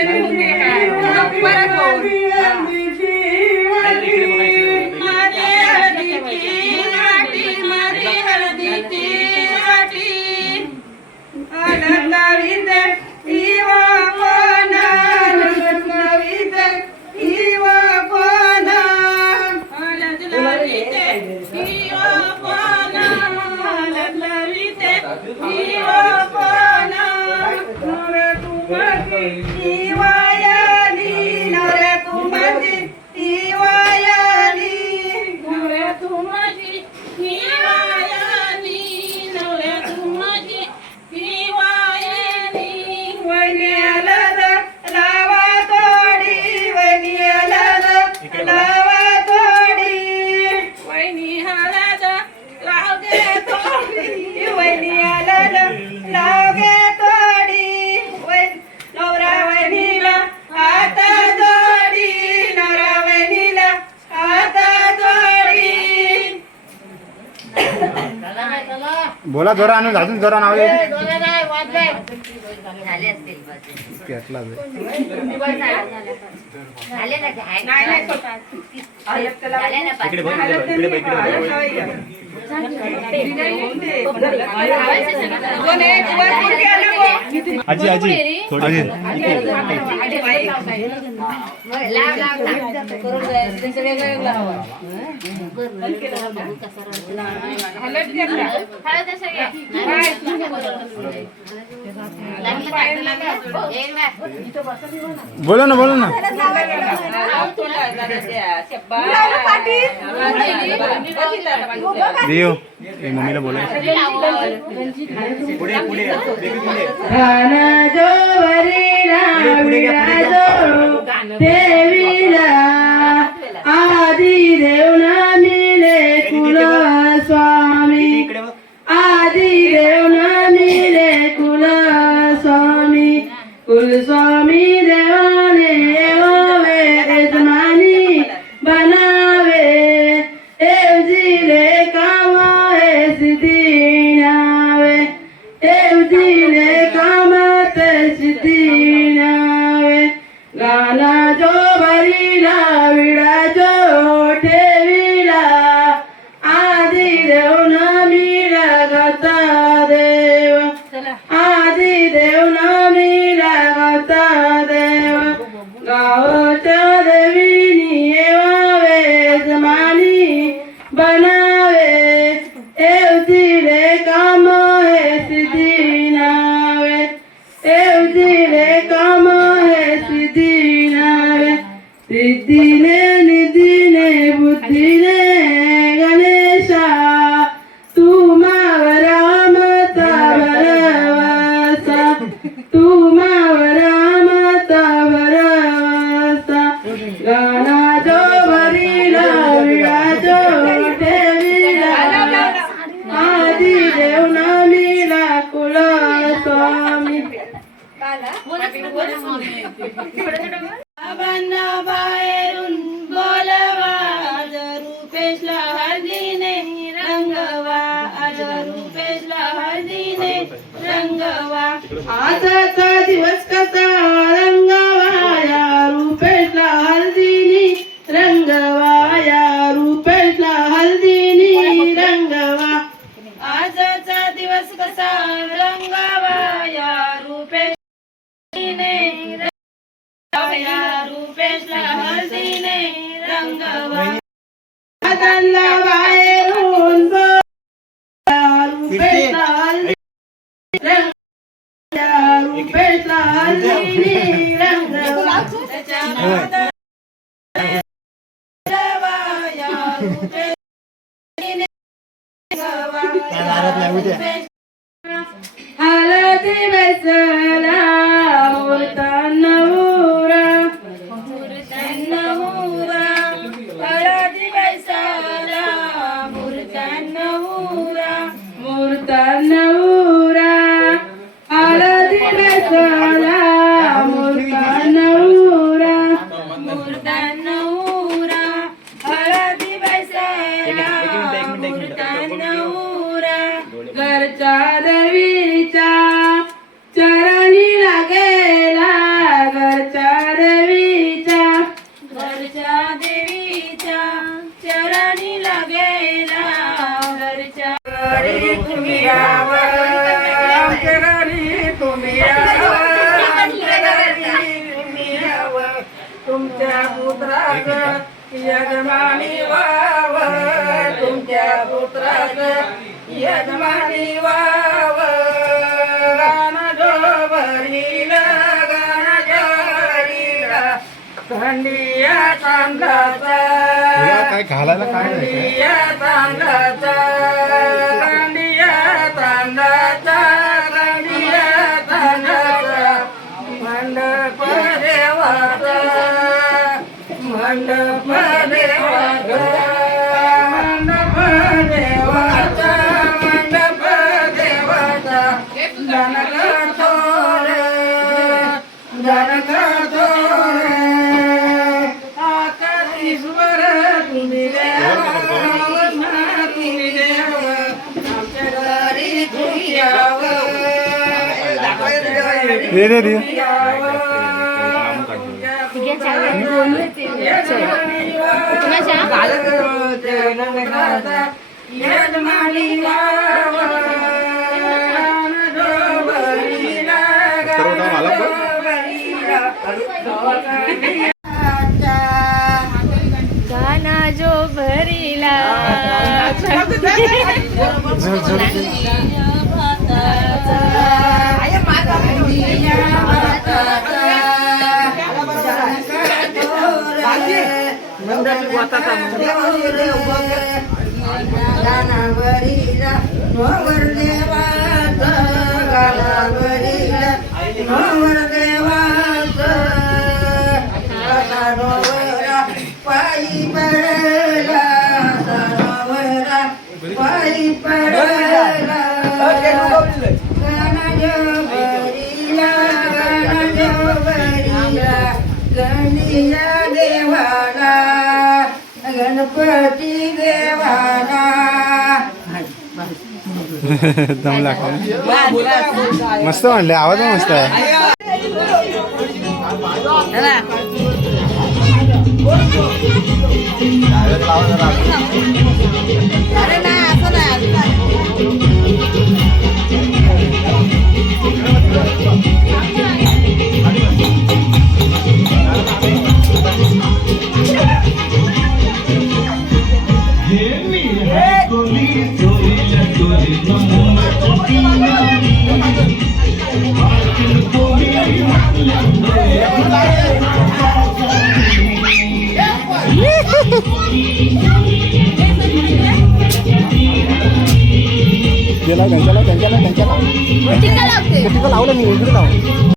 I ay, ay, ay, ay, जोरा जोरा आणून अजून जोरा नाव घेतला आजी आजी. थोडी. हलत घेतला हळद बोला ना बोला ना. देव मम्मीला बोला. देवीला आधी देवना मिले कुला रिद्धीने निधीने बुद्धीने गणेशा तू माव रामता भरवासा तू माव रामता भरवासा गाणा जो भरीला विळा जो ठेविला आधी देव नमीला कुला स्वामी कृपेने रंगवा. आजचा दिवस कसा रंगवा? या रुपेशला हल्दीनी रंगवा. या रुपेशला हल्दीनी रंगवा. आजचा दिवस कसा रंगवा? या रुपेशने या रुपेशला हल्दीने रंगवा. रंगवा उरा घरच्या देवीच्या चरणी लागेला घरच्या देवीच्या घरच्या देवीच्या चरणी लागेला घरच्या तुम्ही घरी तुम्ही तुमच्या पुत्राचं यजमानी वाव तुमच्या पुत्राचं यजमानी वाव. गाणं जो भरील गाणं जो भरील खंडिया चांदाचा काय घालायला काय खंडिया चांदाचा मंडप देवाचा मंडप देवाचा मंडप देवाचा जनक थोरे जनक थोरे आकाशीश्वर तुम्ही तुम्ही देव आमच्या घरी तुम्ही यावं ગાના જો ભરીલા नवर देवाचा गानावरीला नवर ગણપતિ દેવાના. દમ લાગે મસ્ત એટલે આવા તો મસ્ત આવે आहे गेला त्यांच्याला त्यांच्याला त्यांच्याला टीका लागते. लावलं मी इकडे लाव.